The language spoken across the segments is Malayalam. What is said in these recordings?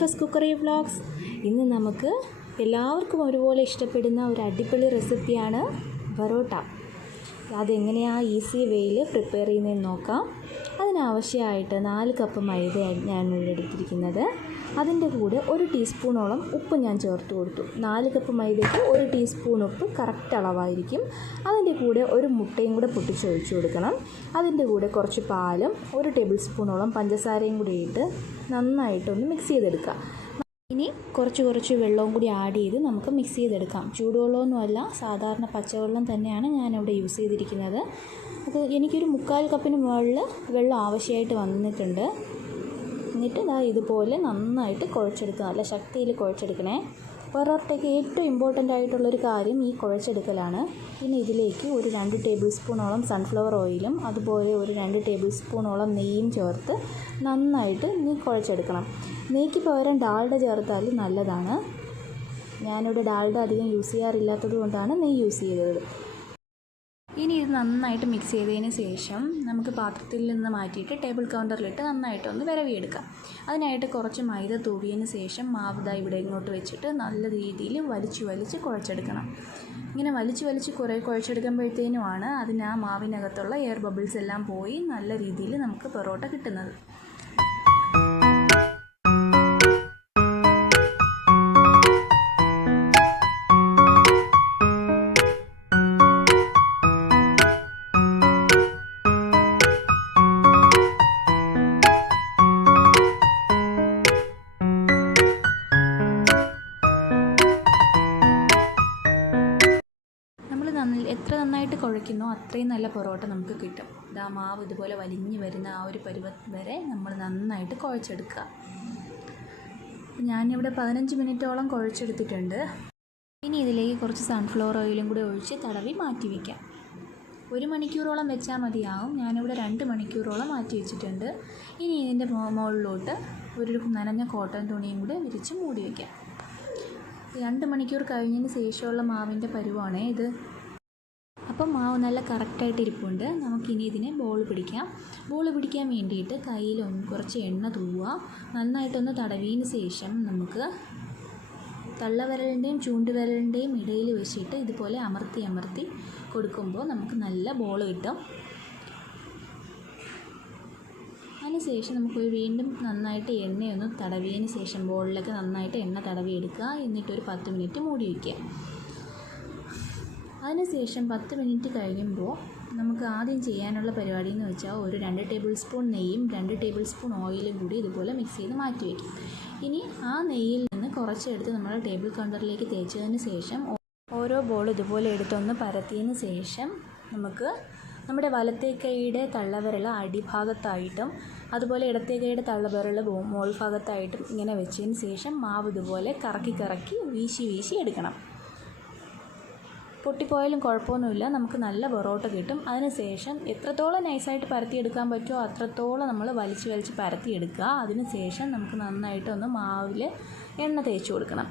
fscookeryvlogs. ഇന്ന് നമുക്ക് എല്ലാവർക്കും ഒരുപോലെ ഇഷ്ടപ്പെടുന്ന ഒരു അടിപൊളി റെസിപ്പിയാണ് പൊറോട്ട. അതെങ്ങനെയാണ് ഈസി വേയിൽ പ്രിപ്പയർ ചെയ്യുന്നതെന്ന് നോക്കാം. അതിനാവശ്യമായിട്ട് 4 കപ്പ് മൈദയാണ് ഞാനിവിടെ എടുത്തിരിക്കുന്നത്. അതിൻ്റെ കൂടെ 1 ടീസ്പൂണോളം ഉപ്പ് ഞാൻ ചേർത്ത് കൊടുത്തു. 4 കപ്പ് മൈദയ്ക്ക് 1 ടീസ്പൂൺ ഉപ്പ് കറക്റ്റ് അളവായിരിക്കും. അതിൻ്റെ കൂടെ ഒരു മുട്ടയും കൂടെ പൊട്ടിച്ചൊഴിച്ചു കൊടുക്കണം. അതിൻ്റെ കൂടെ കുറച്ച് പാലും 1 ടേബിൾ സ്പൂണോളം പഞ്ചസാരയും കൂടി ഇട്ട് നന്നായിട്ടൊന്ന് മിക്സ് ചെയ്തെടുക്കുക. ഇനി കുറച്ച് വെള്ളവും കൂടി ആഡ് ചെയ്ത് നമുക്ക് മിക്സ് ചെയ്തെടുക്കാം. ചൂടുവെള്ളമൊന്നുമല്ല, സാധാരണ പച്ചവെള്ളം തന്നെയാണ് ഞാനിവിടെ യൂസ് ചെയ്തിരിക്കുന്നത്. അത് എനിക്കൊരു 3/4 കപ്പിന് മുകളിൽ വെള്ളം ആവശ്യമായിട്ട് വന്നിട്ടുണ്ട്. എന്നിട്ട് ഇതുപോലെ നന്നായിട്ട് കുഴച്ചെടുക്കുക. നല്ല ശക്തിയിൽ കുഴച്ചെടുക്കണേ. പൊറോട്ടയ്ക്ക് ഏറ്റവും ഇമ്പോർട്ടൻ്റ് ആയിട്ടുള്ളൊരു കാര്യം ഈ കുഴച്ചെടുക്കലാണ്. പിന്നെ ഇതിലേക്ക് ഒരു 2 ടേബിൾ സ്പൂണോളം സൺഫ്ലവർ ഓയിലും അതുപോലെ ഒരു 2 ടേബിൾ സ്പൂണോളം നെയ്യും ചേർത്ത് നന്നായിട്ട് കുഴച്ചെടുക്കണം. നെയ്ക്ക് പകരം ഡാൽഡ ചേർത്താൽ നല്ലതാണ്. ഞാനിവിടെ ഡാൽഡ അധികം യൂസ് ചെയ്യാറില്ലാത്തത് കൊണ്ടാണ് നെയ്യ് യൂസ് ചെയ്തത്. ഇനി ഇത് നന്നായിട്ട് മിക്സ് ചെയ്തതിന് ശേഷം നമുക്ക് പാത്രത്തിൽ നിന്ന് മാറ്റിയിട്ട് ടേബിൾ കൗണ്ടറിലിട്ട് നന്നായിട്ടൊന്ന് വിരവിയെടുക്കാം. അതിനായിട്ട് കുറച്ച് മൈദ തൂവിയതിന് ശേഷം മാവ് ഇവിടെ ഇങ്ങോട്ട് വെച്ചിട്ട് നല്ല രീതിയിൽ വലിച്ച് കുഴച്ചെടുക്കണം. ഇങ്ങനെ വലിച്ച് കുറേ കുഴച്ചെടുക്കുമ്പോഴത്തേനുമാണ് അതിന് ആ മാവിനകത്തുള്ള എയർ ബബിൾസ് എല്ലാം പോയി നല്ല രീതിയിൽ നമുക്ക് പൊറോട്ട കിട്ടുന്നത്. എത്ര നന്നായിട്ട് കുഴയ്ക്കുന്നോ അത്രയും നല്ല പൊറോട്ട നമുക്ക് കിട്ടും. മാവ് ഇതുപോലെ വലിഞ്ഞ് വരുന്ന ആ ഒരു പരുവം വരെ നമ്മൾ നന്നായിട്ട് കുഴച്ചെടുക്കുക. ഞാനിവിടെ 15 മിനിറ്റോളം കുഴച്ചെടുത്തിട്ടുണ്ട്. ഇനി ഇതിലേക്ക് കുറച്ച് സൺഫ്ലവർ ഓയിലും കൂടി ഒഴിച്ച് തടവി മാറ്റി വയ്ക്കാം. 1 മണിക്കൂറോളം വെച്ചാൽ മതിയാവും. ഞാനിവിടെ 2 മണിക്കൂറോളം മാറ്റി വെച്ചിട്ടുണ്ട്. ഇനി ഇതിൻ്റെ മുകളിലോട്ട് ഒരു നനഞ്ഞ കോട്ടൺ തുണിയും കൂടി വിരിച്ച് മൂടി വയ്ക്കാം. 2 മണിക്കൂർ കഴിഞ്ഞതിന് ശേഷമുള്ള മാവിൻ്റെ പരുവാണേ ഇത്. അപ്പം മാവ് നല്ല കറക്റ്റായിട്ട് ഇരിപ്പുണ്ട്. നമുക്കിനി ഇതിനെ ബോൾ പിടിക്കാൻ വേണ്ടിയിട്ട് കയ്യിൽ കുറച്ച് എണ്ണ തൂവുക. നന്നായിട്ടൊന്ന് തടവിയതിന് ശേഷം നമുക്ക് തള്ളവിരലിൻ്റെയും ചൂണ്ടുവിരലിൻ്റെയും ഇടയിൽ വെച്ചിട്ട് ഇതുപോലെ അമർത്തി കൊടുക്കുമ്പോൾ നമുക്ക് നല്ല ബോൾ കിട്ടും. അതിനുശേഷം നമുക്ക് വീണ്ടും നന്നായിട്ട് എണ്ണയൊന്ന് തടവിയതിന് ശേഷം ബോളിലൊക്കെ നന്നായിട്ട് എണ്ണ തടവിയെടുക്കുക. എന്നിട്ടൊരു 10 മിനിറ്റ് മൂടി വയ്ക്കുക. അതിനുശേഷം 10 മിനിറ്റ് കഴിയുമ്പോൾ നമുക്ക് ആദ്യം ചെയ്യാനുള്ള പരിപാടി എന്ന് വെച്ചാൽ ഒരു 2 ടേബിൾ സ്പൂൺ നെയ്യും 2 ടേബിൾ സ്പൂൺ ഓയിലും കൂടി ഇതുപോലെ മിക്സ് ചെയ്ത് മാറ്റി വയ്ക്കും. ഇനി ആ നെയ്യിൽ നിന്ന് കുറച്ചെടുത്ത് നമ്മൾ ടേബിൾ കൗണ്ടറിലേക്ക് തേച്ചതിന് ശേഷം ഓരോ ബോൾ ഇതുപോലെ എടുത്തൊന്ന് പരത്തിയതിന് ശേഷം നമുക്ക് നമ്മുടെ വലത്തേ കൈയുടെ തള്ളവിരൽ അടിഭാഗത്തായിട്ടും അതുപോലെ ഇടത്തേ കൈയുടെ തള്ളവിരൽ മോൾ ഭാഗത്തായിട്ടും ഇങ്ങനെ വെച്ചതിന് ശേഷം മാവ് ഇതുപോലെ കറക്കി വീശി എടുക്കണം. പൊട്ടിപ്പോയാലും കുഴപ്പമൊന്നുമില്ല, നമുക്ക് നല്ല പൊറോട്ട കിട്ടും. അതിനുശേഷം എത്രത്തോളം നൈസായിട്ട് പരത്തിയെടുക്കാൻ പറ്റുമോ അത്രത്തോളം നമ്മൾ വലിച്ച് പരത്തിയെടുക്കുക. അതിനുശേഷം നമുക്ക് നന്നായിട്ടൊന്ന് മാവിൽ എണ്ണ തേച്ച് കൊടുക്കണം.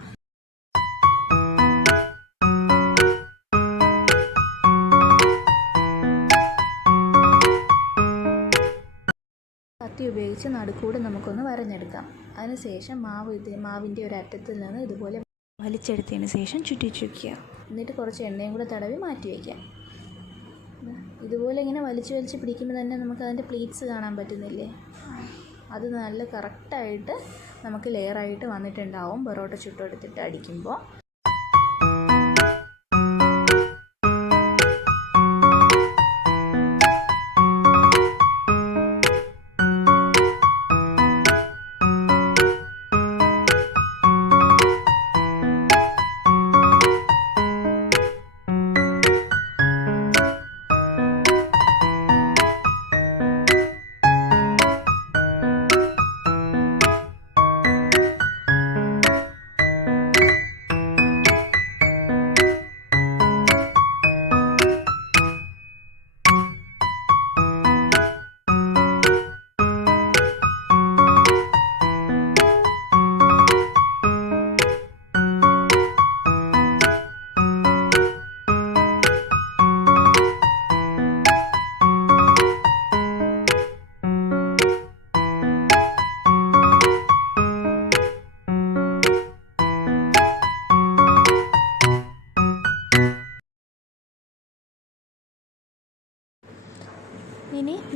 കത്തി ഉപയോഗിച്ച് നടുക്കൂടെ നമുക്കൊന്ന് വരഞ്ഞെടുക്കാം. അതിനുശേഷം മാവിൻ്റെ ഒരു അറ്റത്തിൽ നിന്ന് ഇതുപോലെ വലിച്ചെടുത്തതിന് ശേഷം ചുറ്റിക്കുക. എന്നിട്ട് കുറച്ച് എണ്ണയും കൂടെ തടവി മാറ്റി വയ്ക്കാം. ഇതുപോലെ ഇങ്ങനെ വലിച്ച് പിടിക്കുമ്പോൾ തന്നെ നമുക്ക് അതിൻ്റെ പ്ലീറ്റ്സ് കാണാൻ പറ്റുന്നില്ലേ? അത് നല്ല കറക്റ്റായിട്ട് നമുക്ക് ലെയറായിട്ട് വന്നിട്ടുണ്ടാവും പൊറോട്ട ചുട്ടെടുത്തിട്ട് അടിക്കുമ്പോൾ.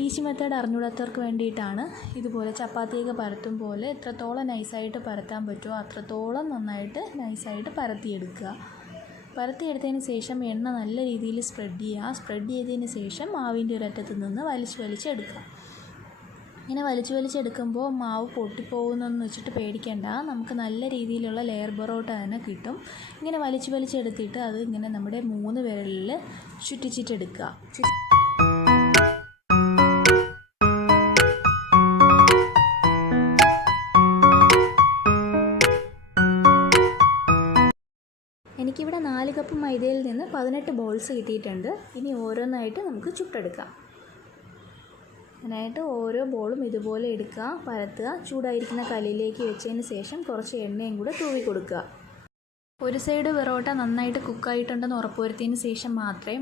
ഈസി മെത്തേഡ് അറിഞ്ഞൂടാത്തവർക്ക് വേണ്ടിയിട്ടാണ്. ഇതുപോലെ ചപ്പാത്തിയൊക്കെ പരത്തും പോലെ എത്രത്തോളം നൈസായിട്ട് പരത്താൻ പറ്റുമോ അത്രത്തോളം നന്നായിട്ട് നൈസായിട്ട് പരത്തിയെടുക്കുക. പരത്തിയെടുത്തതിന് ശേഷം എണ്ണ നല്ല രീതിയിൽ സ്പ്രെഡ് ചെയ്തതിന് ശേഷം മാവിൻ്റെ ഒരറ്റത്ത് നിന്ന് വലിച്ചെടുക്കുക. ഇങ്ങനെ വലിച്ചെടുക്കുമ്പോൾ മാവ് പൊട്ടിപ്പോകുന്നെന്ന് വെച്ചിട്ട് പേടിക്കേണ്ട. നമുക്ക് നല്ല രീതിയിലുള്ള ലെയർ പൊറോട്ട തന്നെ കിട്ടും. ഇങ്ങനെ വലിച്ചെടുത്തിട്ട് അത് ഇങ്ങനെ നമ്മുടെ 3 വിരലിൽ ചുറ്റിച്ചിട്ടെടുക്കുക. എനിക്കിവിടെ 4 കപ്പ് മൈദയിൽ നിന്ന് 18 ബോൾസ് കിട്ടിയിട്ടുണ്ട്. ഇനി ഓരോന്നായിട്ട് നമുക്ക് ചുട്ടെടുക്കാം. അതിനായിട്ട് ഓരോ ബോളും ഇതുപോലെ എടുക്കുക, പരത്തുക. ചൂടായിരിക്കുന്ന കല്ലിലേക്ക് വെച്ചതിന് ശേഷം കുറച്ച് എണ്ണയും കൂടെ തൂവി കൊടുക്കുക. ഒരു സൈഡ് പൊറോട്ട നന്നായിട്ട് കുക്കായിട്ടുണ്ടെന്ന് ഉറപ്പുവരുത്തിയതിന് ശേഷം മാത്രമേ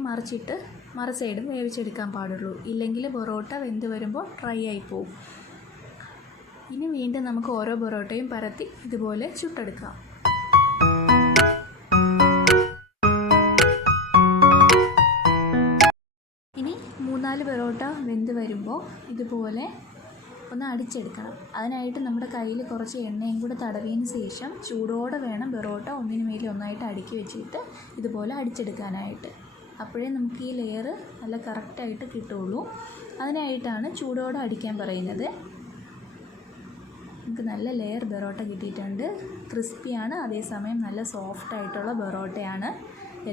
മറു സൈഡും വേവിച്ചെടുക്കാൻ പാടുള്ളൂ. ഇല്ലെങ്കിൽ പൊറോട്ട വെന്ത് വരുമ്പോൾ ഡ്രൈ ആയി പോകും. ഇനി വീണ്ടും നമുക്ക് ഓരോ പൊറോട്ടയും പരത്തി ഇതുപോലെ ചുട്ടെടുക്കാം. ഇനി 3-4 പൊറോട്ട വെന്ത് വരുമ്പോൾ ഇതുപോലെ ഒന്ന് അടിച്ചെടുക്കണം. അതിനായിട്ട് നമ്മുടെ കയ്യിൽ കുറച്ച് എണ്ണയും കൂടെ തടവിയതിന് ശേഷം ചൂടോടെ വേണം പൊറോട്ട ഒന്നിനു മേലെ ഒന്നായിട്ട് അടുക്കി വെച്ചിട്ട് ഇതുപോലെ അടിച്ചെടുക്കാനായിട്ട്. അപ്പോഴേ നമുക്ക് ഈ ലെയർ നല്ല കറക്റ്റായിട്ട് കിട്ടുള്ളൂ. അതിനായിട്ടാണ് ചൂടോടെ അടിക്കാൻ പറയുന്നത്. നമുക്ക് നല്ല ലെയർ പൊറോട്ട കിട്ടിയിട്ടുണ്ട്. ക്രിസ്പിയാണ്, അതേസമയം നല്ല സോഫ്റ്റ് ആയിട്ടുള്ള പൊറോട്ടയാണ്.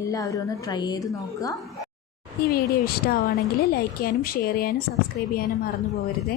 എല്ലാവരും ഒന്ന് ട്രൈ ചെയ്ത് നോക്കുക. ഈ വീഡിയോ ഇഷ്ടമാവുകയാണെങ്കിൽ ലൈക്ക് ചെയ്യാനും ഷെയർ ചെയ്യാനും സബ്സ്ക്രൈബ് ചെയ്യാനും മറന്നു പോകരുതേ.